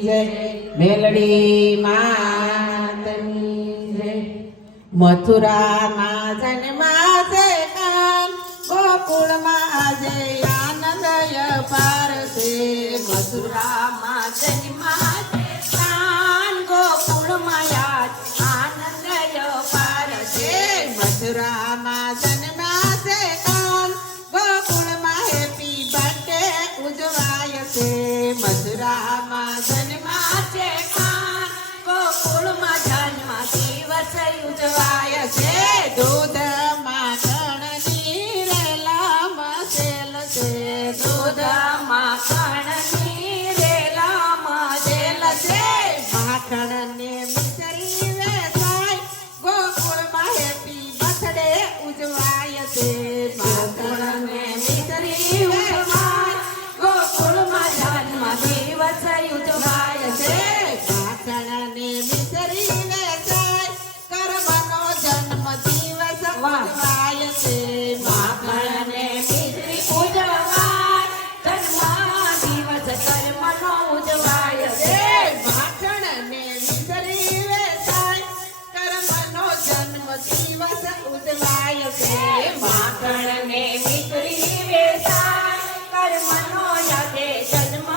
જય મેલડી માતની જય મથુરામાં જન્માશે કાન ગોકુળમાં આજે આનંદય પારશે મથુરામાં જન્માશે કાન ગોકુળમાં આજ આનંદય પારશે મથુરામાં જન્માશે કાન ગોકુળમાં હેપી બર્થડે ઉજવાય છે મથુરામાં જન્માશે કાન ગોકુળમાં જન્મ દિવસ ઉજવાય છે દૂધમાં કણની રેલામાં સેલ છે દૂધમાં કણની રેલામાં સેલ છે માખણને મિસરી વેચાય ગોકુળમાં હેપી બર્થડે ઉજવાય છે માખણને મિસરી વેચાય ગોકુળમાં જન્મ દિવસ ઉજવાય છે માખણને મિસરી વેચાય કર્મનો જન્મ દિવસ ઉજવાય છે માખણને મિસરી ઉજવાય જન્મ દિવસ કર્મનો ઉજવાય છે માખણને મિસરી વેચાય કર્મનો જન્મ દિવસ ઉજવાય છે માખણને મિસરી વેચાય કર્મનો યાદે જન્મ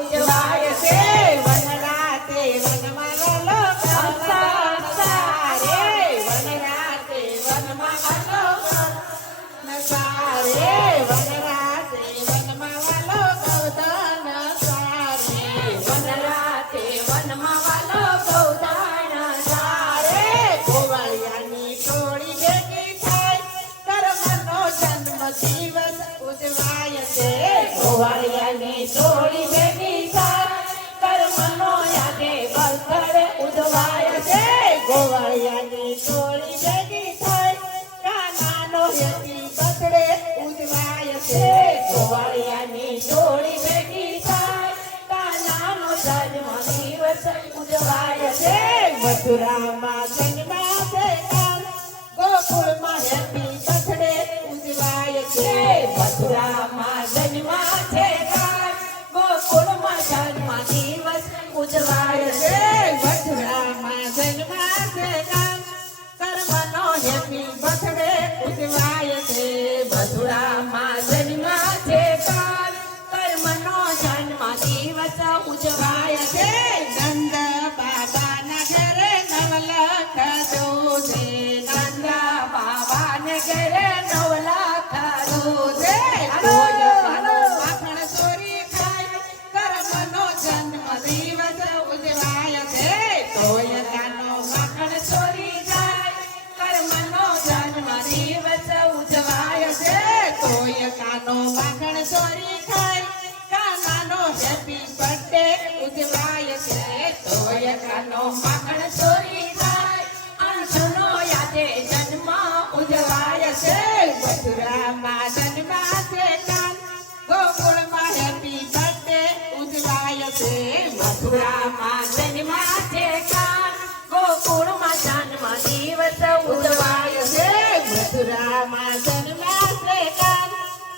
ઉજવાય છે વનરાતે વનમાં વલો સારે વનરાતે વનમાં વલો સારે વનરાતે વનમાં વલો ગૌધન સારે વનરાતે વનમાં વલો ગૌધન સારે ગોવાળિયાની ટોળી ભેગી થાય કર્મનો જન્મ દિવસ ઉજવાય છે ગોવાળિયાની ટોળી ભેગી થાય કર્મનો યાદે બર્થડે ઉજવાય છે ગોવાળિયાની ટોળી ભેગી થાય કાનાનો હેપી બર્થડે ઉજવાય છે ગોવાળિયાની ટોળી ભેગી થાય કાનાનો જન્મ દિવસ ઉજવાય છે મથુરામાં જન્માશે કાન ગોકુળમાં હેપી બર્થડે ઉજવાય છે મથુરામાં જન્માશે કાન ગોકુળમાં જન્મ દિવસ ઉજવાય છે મથુરામાં જન્માશે કાન કર્મનો હેપી બર્થડે ઉજવાય છે મથુરામાં જન્માશે કાન કર્મનો જન્મ દિવસ ઉજવાય છે નંદ બાબાના ઘરે નવલખ દૂધે નંદ બાબાને ઘરે નવલખ દૂધે માખણ ચોરી ખાય કર્મનો જન્મ દિવસ ઉજવાય છે તોય કાનો માખણ ચોરી જાય કર્મનો જન્મ દિવસ ઉજવાય છે તોય કાનો માખણ ચોરી ખાય કાનાનો હેપી બર્થડે ઉજવાય છે તોય કાનો માખણ ચોરી જાય અંશુનો યાદે જન્મ ઉજવાય છે મથુરામાં જન્માશે કાન ગોકુળમાં હેપી બર્થડે ઉજવાય છે મથુરામાં જન્માશે કાન ગોકુળમાં જન્મ દિવસ ઉજવાય છે મથુરામાં જન્માશે કાન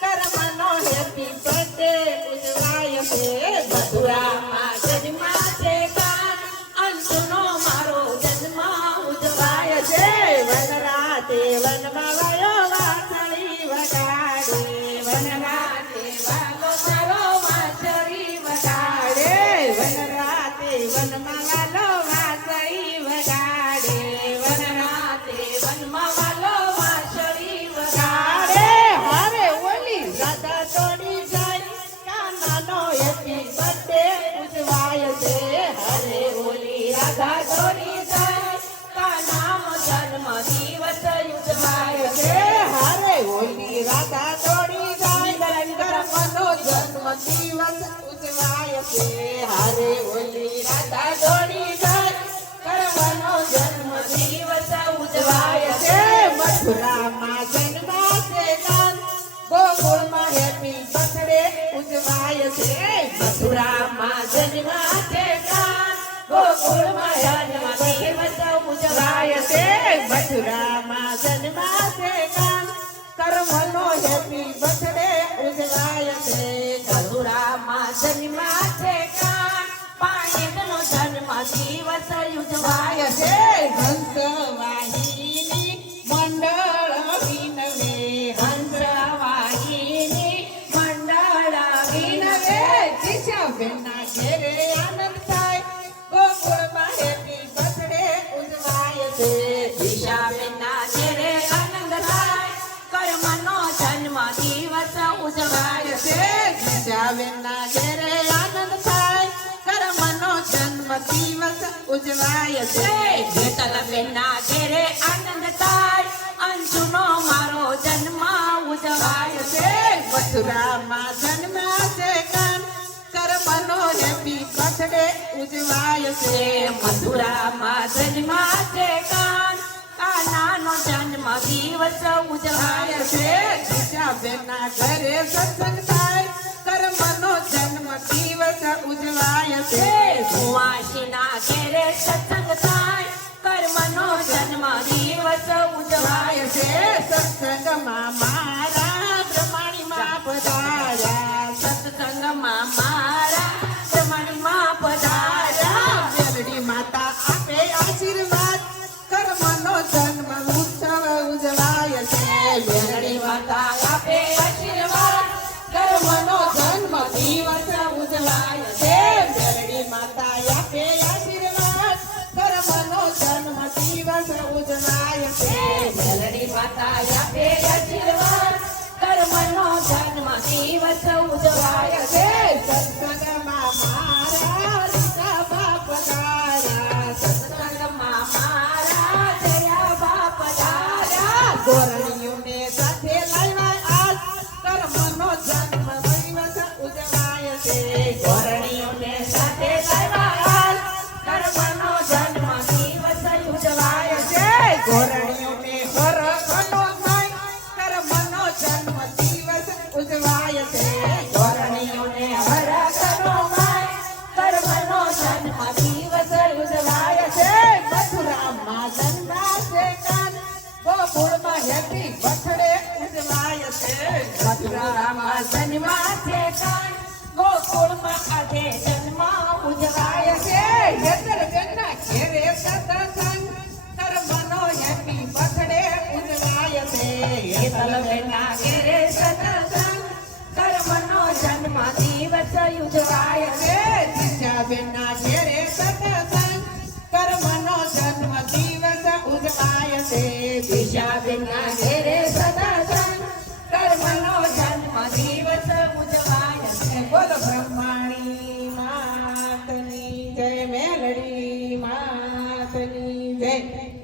કર્મનો હેપી બર્થડે ઉજવાય છે મથુરામાં જન્માશે કાન અંશુનો મારો જન્મ ઉજવાય છે વનરાતે વનમાં વયો વાંસળી વગાડે વનરાતે વાલો મારો વાંસળી વગાડે વનરાતે વનમાં વાલો વાંસળી વગાડે વનરાતે વનમાં વાલો વાંસળી વગાડે હારે ઓલી રાધા તોડી જાય કાનાનો હેપી બર્થડે ઉજવાય છે હરે ઓલી રાધા તોડી જાય કાનાનો જન્મ દિવસ ઉજવાય છે હરે ઓલી રાધા તોડી જાય કર્મનો જન્મ દિવસ ઉજવાય છે હરે ઓલી રાધા તોડી જાય કર્મનો જન્મ દિવસ ઉજવાય છે મથુરામાં જન્માશે કાન ગોકુળમાં હેપી બર્થડે ઉજવાય છે મથુરામાં જન્માશે કાન ગોકુળમાં જન્મ દિવસ ઉજવાય છે મથુરામાં જન્માશે કાન કર્મનો હેપી બર્થડે ઉજવાય છે મથુરામાં જન્માશે કાન દિવસ ઉજવાય ઉજવાય છે હંસવાહિની મંડળ વિનવે હંસવાહિની મંડળ વિનવે દિશાબેનના ઘેરે આનંદ થાય ગોકુળમાં હેપી બર્થડે ઉજવાય છે દિશાબેનના ઘેરે આનંદ થાય કર્મનો જન્મ દિવસ ઉજવાય છે દિશાબેનના ઘેરે આનંદ થાય કર્મનો જન્મ દિવસ ઉજવાય છે જેતલબેનના ઘેરે આનંદ થાય અંશુનો મારો જન્મ ઉજવાય છે મથુરામાં જન્મ્યા છે કાન કર્મનો હેપી બર્થડે ઉજવાય છે મથુરામાં જન્મ છે કાન કાનાનો જન્મ દિવસ ઉજવાય છે દિશાબેનના ઘરે સત્સંગ થાય કર્મનો જન્મ દિવસ ઉજવાય છે કુંવાસીના ઘેરે સત્સંગ થાય કર્મનો જન્મ દિવસ ઉજવાય છે સત્સંગમાં મારા બ્રહ્માણીમાં પધાર્યા સત્સંગમાં મારા પ્રમાણમાં પધાર્યા મેલડી માતા આપે આશીર્વાદ કર્મનો જન્મ ઉત્સવ ઉજવાય છે મેલડી માતા આપે આશીર્વાદ કર્મનો જન્મ દિવસ ઉજવાય છે મેલડી માતા આપે આશીર્વાદ કર્મનો જન્મ દિવસ ઉજવાય છે મેલડી માતા આપે આશીર્વાદ કર્મનો જન્મ દિવસ ઉજવાય છે સત્સંગમાં મારા રીતા બાપ પધાર્યા સત્સંગમાં મારા જયા બાપ ધાર્યા ગોરણીઓને સાથે લાવ્યા આજ કર્મનો જન્મ દિવસ ઉજવાય છે ગોરણીઓને સાથે લાવ્યા કર્મનો જન્મ દિવસ ઉજવાય છે ગોરણીઓને હરખનો થાય કર્મનો જન્મ દિવસ ઉજવાય છે ગોરણીઓને હરખનો માય કર્મનો જન્મ દિવસ ઉજવાય છે મથુરામાં જન્મ્યા છે કાન ગોકુળમાં હેપી બર્થડે ઉજવાય છે મથુરામાં જન્મ છે કાન ગોકુળમાં આજે જન્મ ઉજવાય છે યતરબેનના ઘેરે સત્સંગ કર્મનો હેપી બર્થડે ઉજવાય છે હેતલબેનના ઘેરે સત્સંગ કર્મનો જન્મ દિવસ ઉજવાય છે દિશાબેનના ઘેરે સત્સંગ કર્મનો જન્મ દિવસ ઉજવાય છે દિશાબેનના ઘેરે સત્સંગ કર્મનો જન્મ દિવસ ઉજવાય છે બોલો બ્રહ્માણી માતની જય મેલડી માતની જય